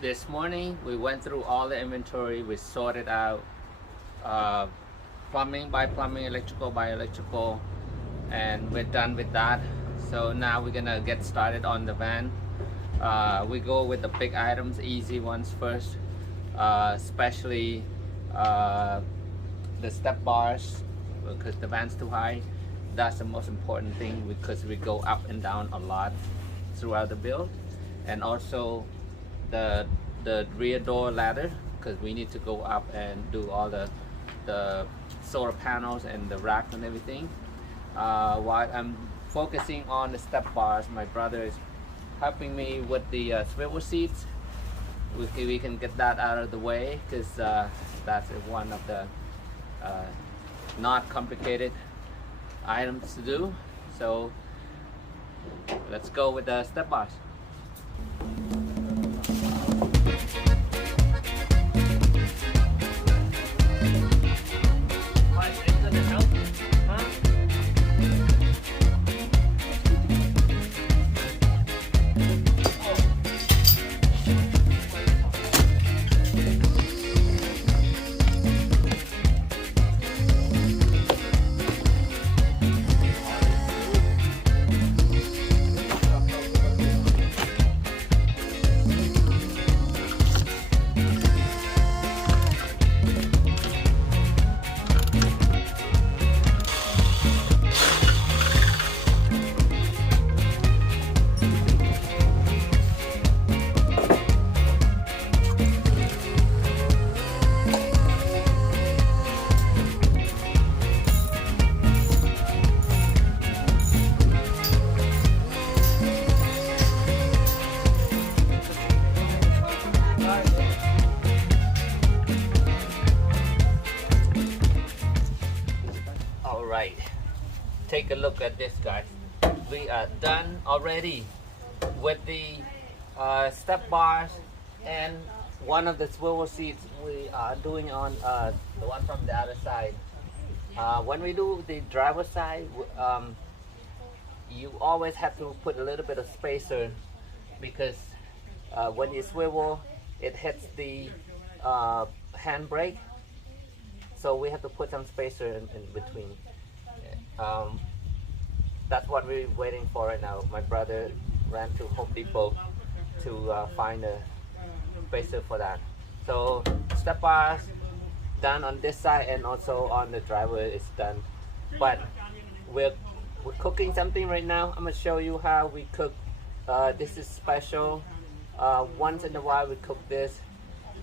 this morning we went through all the inventory. We sorted out plumbing by plumbing, electrical by electrical, and we're done with that. So now we're gonna get started on the van. We go with the big items, easy ones first, especially the step bars, because the van's too high. That's the most important thing because we go up and down a lot throughout the build. And also the rear door ladder, because we need to go up and do all the solar panels and the rack and everything. While I'm focusing on the step bars, my brother is helping me with the swivel seats. We can get that out of the way, because that's one of the not complicated items to do. So let's go with the step bars. Alright, take a look at this, guys. We are done already with the step bars and one of the swivel seats. We are doing on the one from the other side. When we do the driver's side, you always have to put a little bit of spacer, because when you swivel, it hits the handbrake. So we have to put some spacer in between. That's what we're waiting for right now. My brother ran to Home Depot to find a spacer for that. So step bars done on this side, and also on the driver is done. But we're cooking something right now. I'm gonna show you how we cook. This is special. Once in a while we cook this,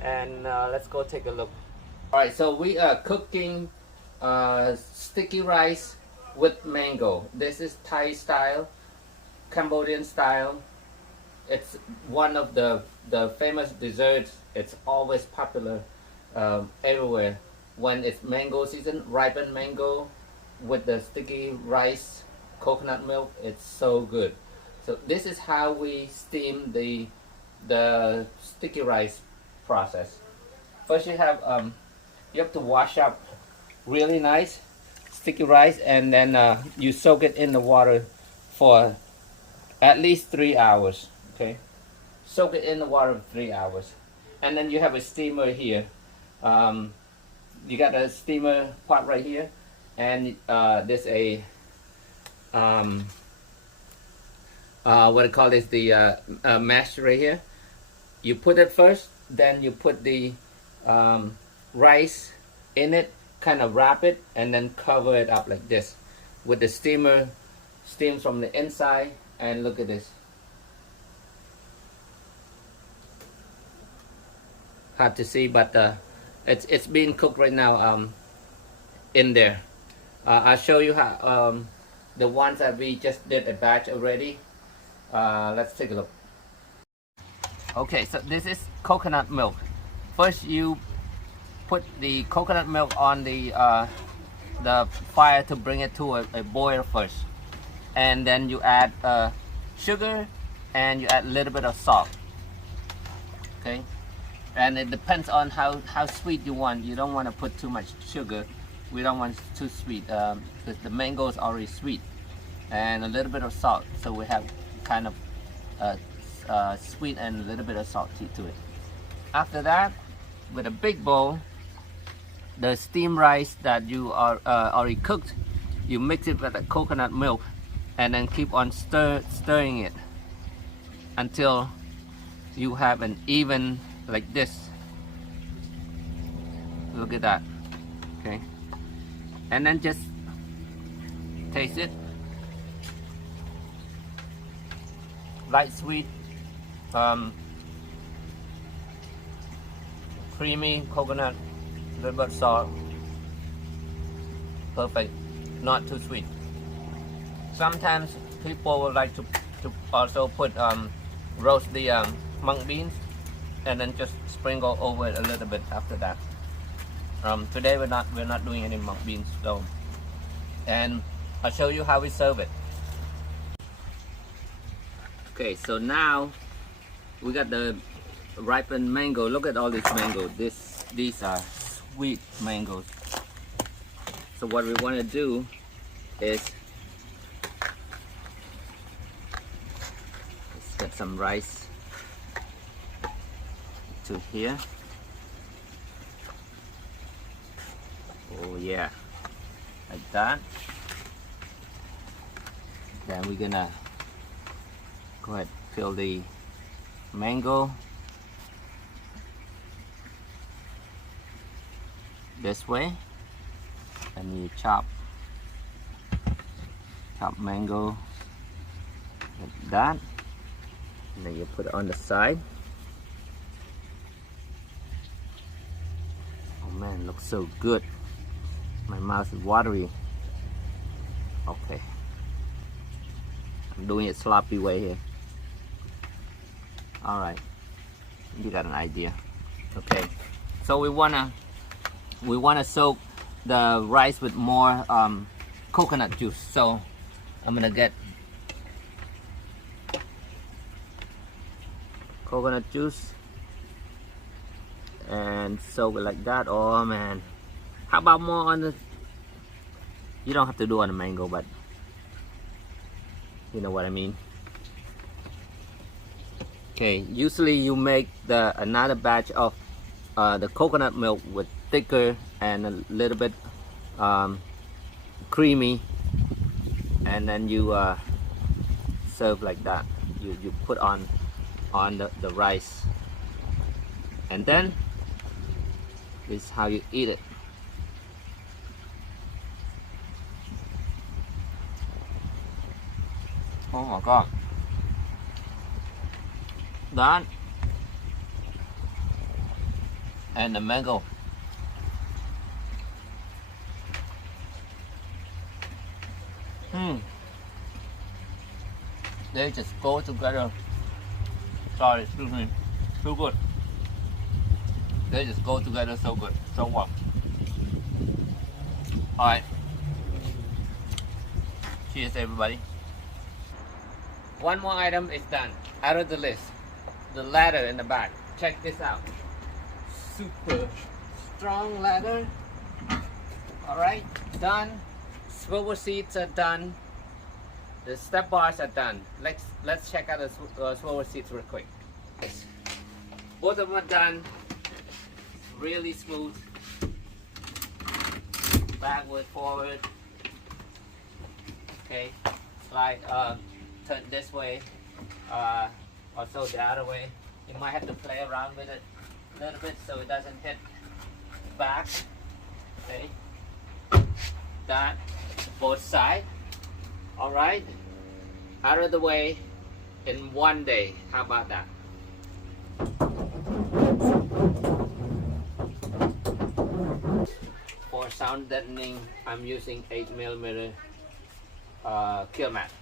and let's go take a look. Alright, so we are cooking sticky rice with mango. This is Thai style, Cambodian style. It's one of the famous desserts. It's always popular everywhere. When it's mango season, ripened mango with the sticky rice, coconut milk, it's so good. So this is how we steam the sticky rice process. First you have to wash up really nice sticky rice, and then you soak it in the water for at least 3 hours. Okay, soak it in the water for 3 hours, and then you have a steamer here. You got a steamer pot right here, and there's a what I call this, the mash right here. You put it first, then you put the rice in it, kind of wrap it, and then cover it up like this with the steamer. Steams from the inside, and look at this. Hard to see, but it's being cooked right now in there. I'll show you how the ones that we just did a batch already. Let's take a look. Okay, so this is coconut milk. First you put the coconut milk on the fire to bring it to a boil first, and then you add sugar, and you add a little bit of salt. Okay, and it depends on how sweet you want. You don't want to put too much sugar. We don't want it too sweet. The mango is already sweet, and a little bit of salt, so we have kind of sweet and a little bit of salty to it. After that, with a big bowl, the steamed rice that you are already cooked, you mix it with the coconut milk and then keep on stirring it until you have an even like this. Look at that. Okay, and then just taste it. Light sweet, creamy coconut, a little bit salt. Perfect, not too sweet. Sometimes people would like to also put roast the mung beans and then just sprinkle over it a little bit after that. Today we're not doing any mung beans though, and I'll show you how we serve it. Okay, so now we got the ripened mango. Look at all these mangoes. These are sweet mangoes. So what we want to do is let's get some rice to here. Oh yeah, like that. Then we're gonna go ahead, fill the mango this way, and you chop mango like that, and then you put it on the side. Oh man, it looks so good. My mouth is watery. Okay, I'm doing it sloppy way here. All right, you got an idea. Okay, so we wanna soak the rice with more coconut juice. So I'm gonna get coconut juice and soak it like that. Oh man, how about more on the? You don't have to do on the mango, but you know what I mean. Okay, usually you make another batch of the coconut milk with thicker and a little bit creamy, and then you serve like that. You put on the rice, and then this is how you eat it. Oh my god, that and the mango. They just go together. Sorry, excuse me. Too good. They just go together so good. So well. Alright. Cheers everybody. One more item is done. Out of the list. The ladder in the back. Check this out. Super strong ladder. Alright, done. Swivel seats are done. The step bars are done. Let's check out the swivel seats real quick. Both of them are done. Really smooth. Backward, forward. Okay. Slide. Turn this way. Also the other way. You might have to play around with it a little bit so it doesn't hit back. Okay. That. Both sides. Alright, out of the way in one day. How about that? For sound deadening, I'm using 8mm kill mat.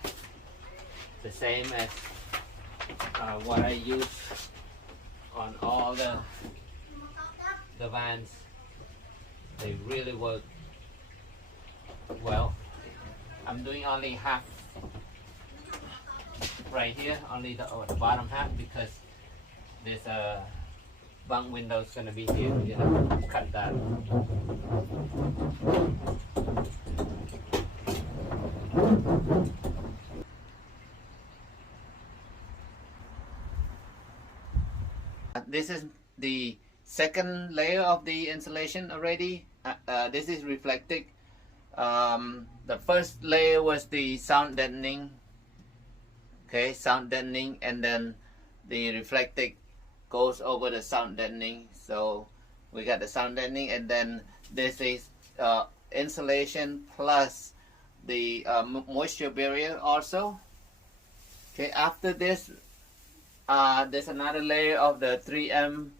The same as what I use on all the vans. They really work well. I'm doing only half right here, only the bottom half, because this bunk window is gonna be here. You know, cut that. the second layer of the insulation already. This is reflective. The first layer was the sound deadening. Okay, sound deadening, and then the reflective goes over the sound deadening. So we got the sound deadening, and then this is insulation plus the moisture barrier also. Okay, after this, there's another layer of the 3M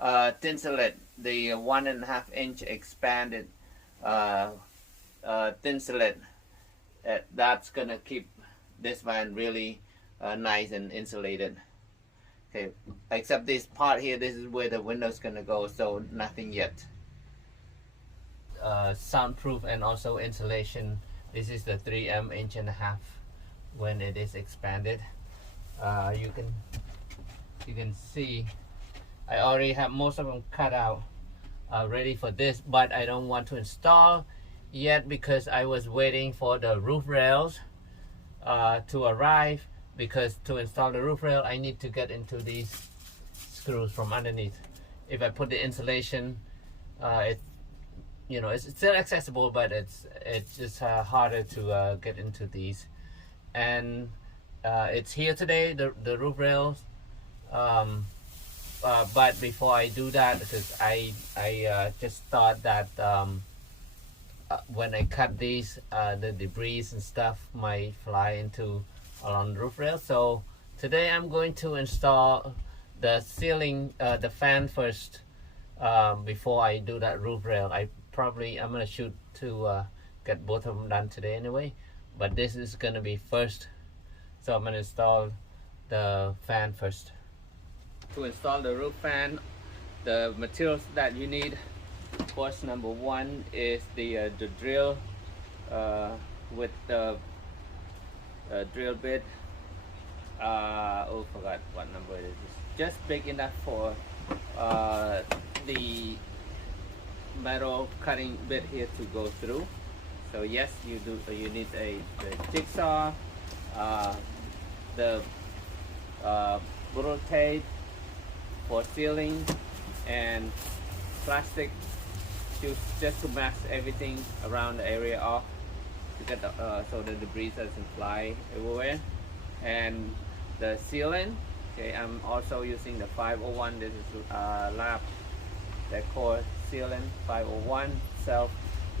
Tinselet, the 1.5 inch expanded Tinselet. That's gonna keep this van really nice and insulated. Okay, except this part here, this is where the window's gonna go, so nothing yet. Soundproof and also insulation. This is the 3M 1.5 inch when it is expanded. You can see I already have most of them cut out ready for this, but I don't want to install yet because I was waiting for the roof rails to arrive, because to install the roof rail I need to get into these screws from underneath. If I put the insulation, it's still accessible, but it's just harder to get into these. And it's here today, the roof rails. But before I do that, because I just thought that when I cut these, the debris and stuff might fly into along the roof rail. So today I'm going to install the ceiling, the fan first, before I do that roof rail. I'm gonna shoot to get both of them done today anyway, but this is gonna be first. So I'm gonna install the fan first. To install the roof fan, the materials that you need, course number one is the drill with the drill bit. Forgot what number it is. Just big enough for the metal cutting bit here to go through. So yes, you need the jigsaw, the burro tape for sealing, and plastic just to mask everything around the area off to get the, so the debris doesn't fly everywhere. And the sealant, okay, I'm also using the 501. This is lab decor sealant 501, self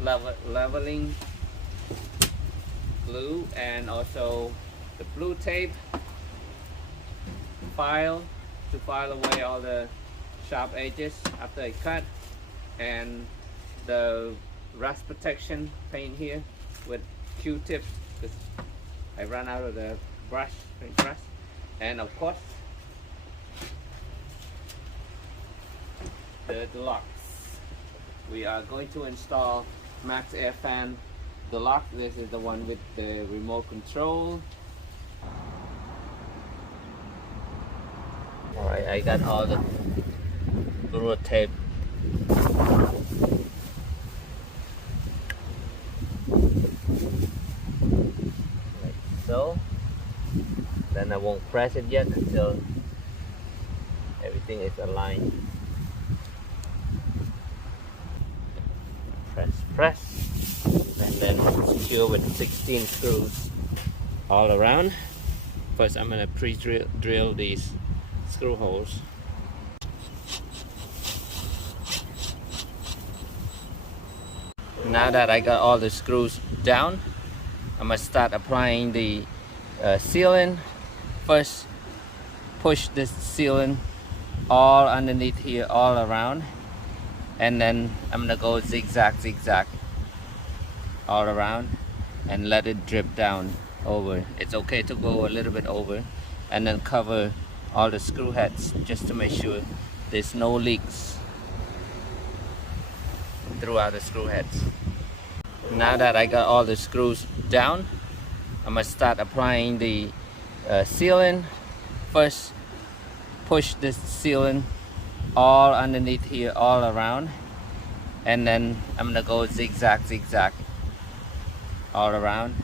leveling glue, and also the blue tape file to file away all the sharp edges after I cut, and the rust protection paint here with Q-tips because I ran out of the paint brush, and of course the deluxe. We are going to install Max Air Fan Deluxe. This is the one with the remote control. Alright, I got all the burro tape. Like so. Then I won't press it yet until everything is aligned. Press, and then secure with 16 screws all around. First I'm going to pre-drill these screw holes. Now that I got all the screws down, I'm going to start applying the sealant. First push this sealant all underneath here, all around, and then I'm gonna go zigzag all around and let it drip down over. It's okay to go a little bit over, and then cover all the screw heads just to make sure there's no leaks throughout the screw heads. Now that I got all the screws down, I'm gonna start applying the sealant. First push this sealant all underneath here, all around, and then I'm gonna go zigzag all around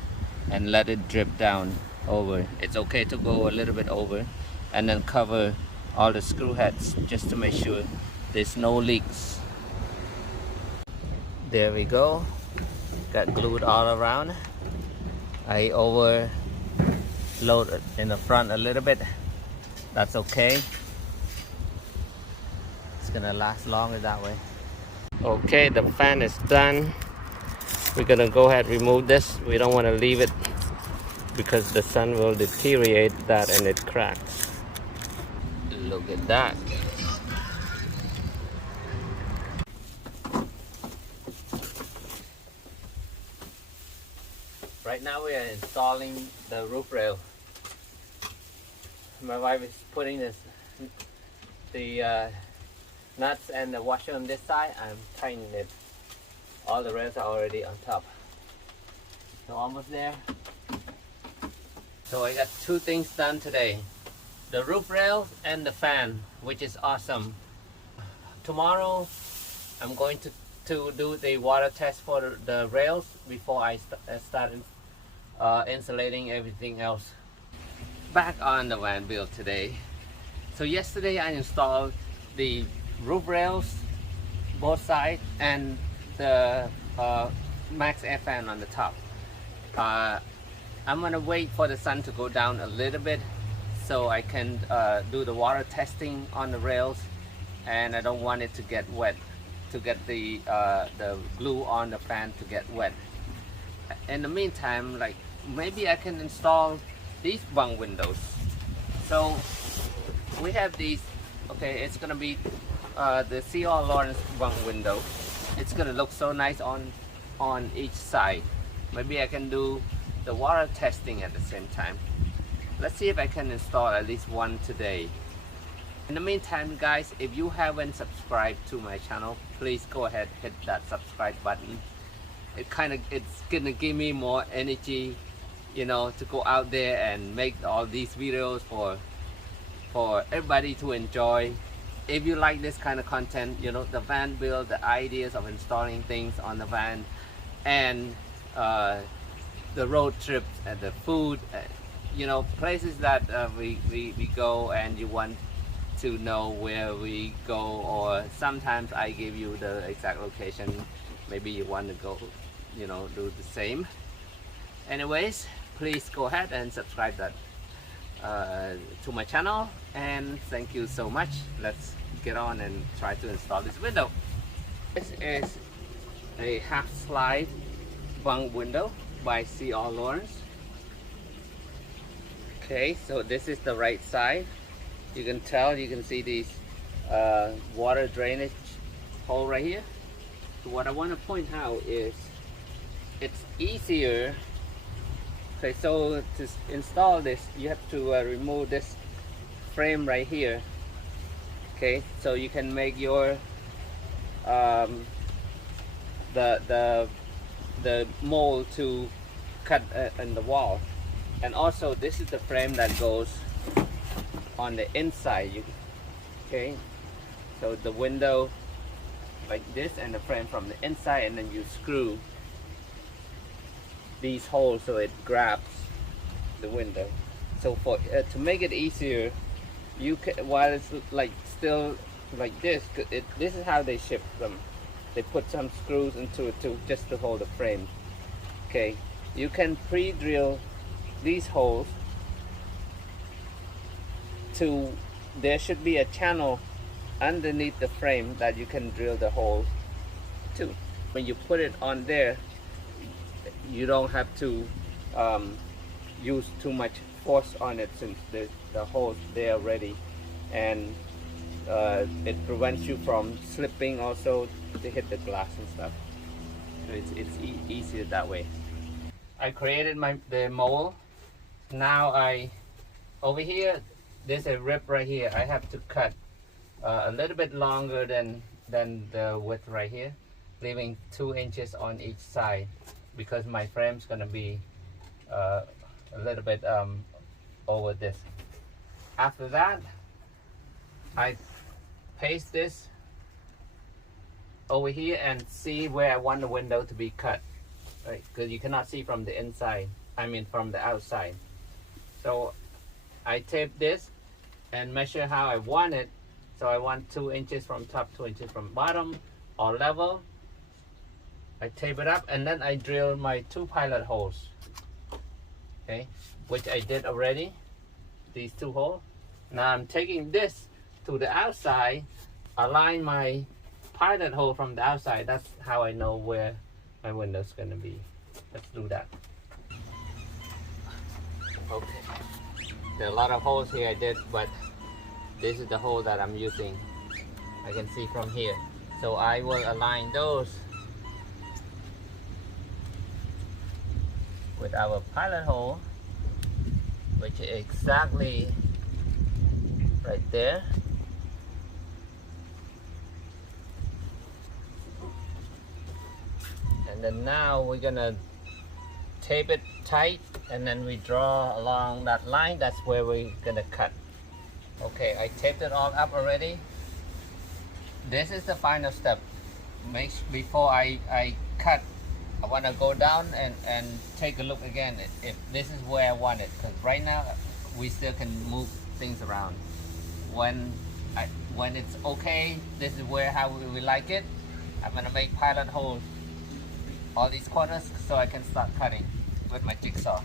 and let it drip down over. It's okay to go a little bit over, and then cover all the screw heads just to make sure there's no leaks. There we go, got glued all around. I overloaded in the front a little bit. That's okay, it's gonna last longer that way. Okay, the fan is done. We're gonna go ahead and remove this. We don't want to leave it because the sun will deteriorate that and it cracks. Look at that. Right now we are installing the roof rail. My wife is putting the nuts and the washer on this side. I'm tightening it. All the rails are already on top. So almost there. So I got two things done today. The roof rails and the fan, which is awesome. Tomorrow I'm going to do the water test for the rails before I start insulating everything else. Back on the van build today. So yesterday I installed the roof rails both sides and the max air fan on the top. I'm gonna wait for the sun to go down a little bit so I can do the water testing on the rails, and I don't want it to get wet, to get the glue on the fan to get wet. In the meantime, like maybe I can install these bunk windows. So we have these. Okay, it's gonna be the C.R. Lawrence bunk window. It's gonna look so nice on each side. Maybe I can do the water testing at the same time. Let's see if I can install at least one today. In the meantime, guys, if you haven't subscribed to my channel, please go ahead, hit that subscribe button. It's gonna give me more energy, you know, to go out there and make all these videos for everybody to enjoy. If you like this kind of content, you know, the van build, the ideas of installing things on the van, and the road trips and the food, you know, places that we go and you want to know where we go, or sometimes I give you the exact location. Maybe you want to go, you know, do the same. Anyways, please go ahead and subscribe that to my channel, and thank you so much. Let's get on and try to install this window. This is a half slide bunk window by C.R. Lawrence. Okay, so this is the right side. You can tell, you can see these water drainage hole right here. So what I want to point out is it's easier. Okay, so to install this, you have to remove this frame right here. Okay, so you can make your the mold to cut in the wall. And also this is the frame that goes on the inside. Okay, so the window like this, and the frame from the inside, and then you screw these holes so it grabs the window. So for to make it easier, you can, while it's like still like this, this is how they ship them. They put some screws into it just to hold the frame. Okay, you can pre-drill these holes to, there should be a channel underneath the frame that you can drill the holes to. When you put it on there, you don't have to use too much force on it, since the hole's there already, and it prevents you from slipping also to hit the glass and stuff. So it's easier that way. I created the mold. Now over here there's a rip right here. I have to cut a little bit longer than the width right here, leaving 2 inches on each side, because my frame's gonna be a little bit over this. After that, I paste this over here and see where I want the window to be cut, right? Because you cannot see from the inside, I mean from the outside. So I tape this, and measure how I want it. So I want 2 inches from top, 2 inches from bottom, all level. I tape it up, and then I drill my 2 pilot holes, okay, which I did already, these 2 holes. Now I'm taking this to the outside, align my pilot hole from the outside. That's how I know where my window's gonna be. Let's do that. Okay, there are a lot of holes here I did, but this is the hole that I'm using. I can see from here. So I will align those with our pilot hole, which is exactly right there. And then now we're gonna tape it tight, and then we draw along that line. That's where we're gonna cut. Okay, I taped it all up already. This is the final step. Before I cut, I want to go down and take a look again if this is where I want it, because right now we still can move things around. When it's okay, this is how we like it. I'm gonna make pilot holes all these corners so I can start cutting with my jigsaw.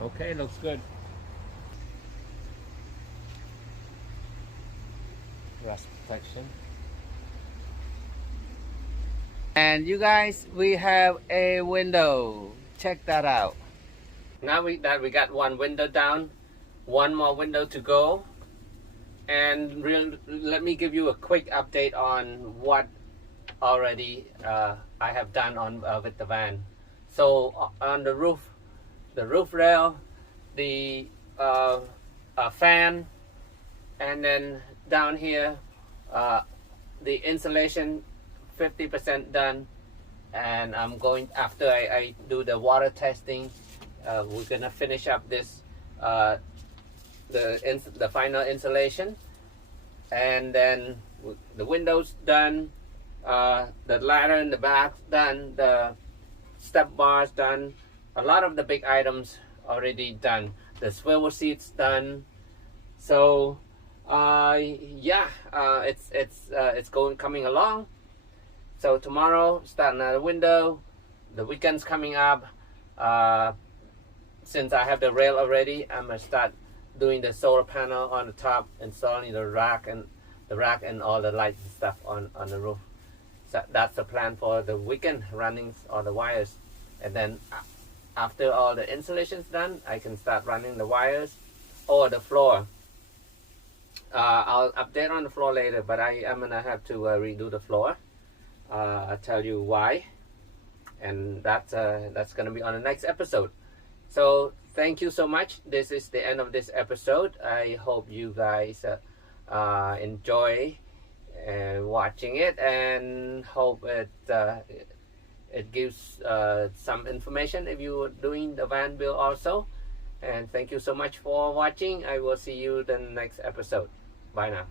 Okay, looks good. Rust protection. And you guys, we have a window. Check that out. Now we got one window down, one more window to go. And let me give you a quick update on what already I have done on with the van. So on the roof rail, the fan, and then down here the insulation 50% done. And I'm going, after I do the water testing, we're gonna finish up this the final insulation, and then the windows done, the ladder in the back done, the step bars done, a lot of the big items already done, the swivel seats done. So yeah, it's coming along. So tomorrow start another window. The weekend's coming up. Since I have the rail already, I'm gonna start doing the solar panel on the top, installing the rack and all the lights and stuff on the roof. So that's the plan for the weekend, running all the wires. And then after all the insulation's done, I can start running the wires or the floor. I'll update on the floor later, but I'm gonna have to redo the floor. I'll tell you why, and that's gonna be on the next episode. So thank you so much. This is the end of this episode. I hope you guys enjoy watching it, and hope it gives some information if you're doing the van build also. And thank you so much for watching. I will see you in the next episode. Bye now.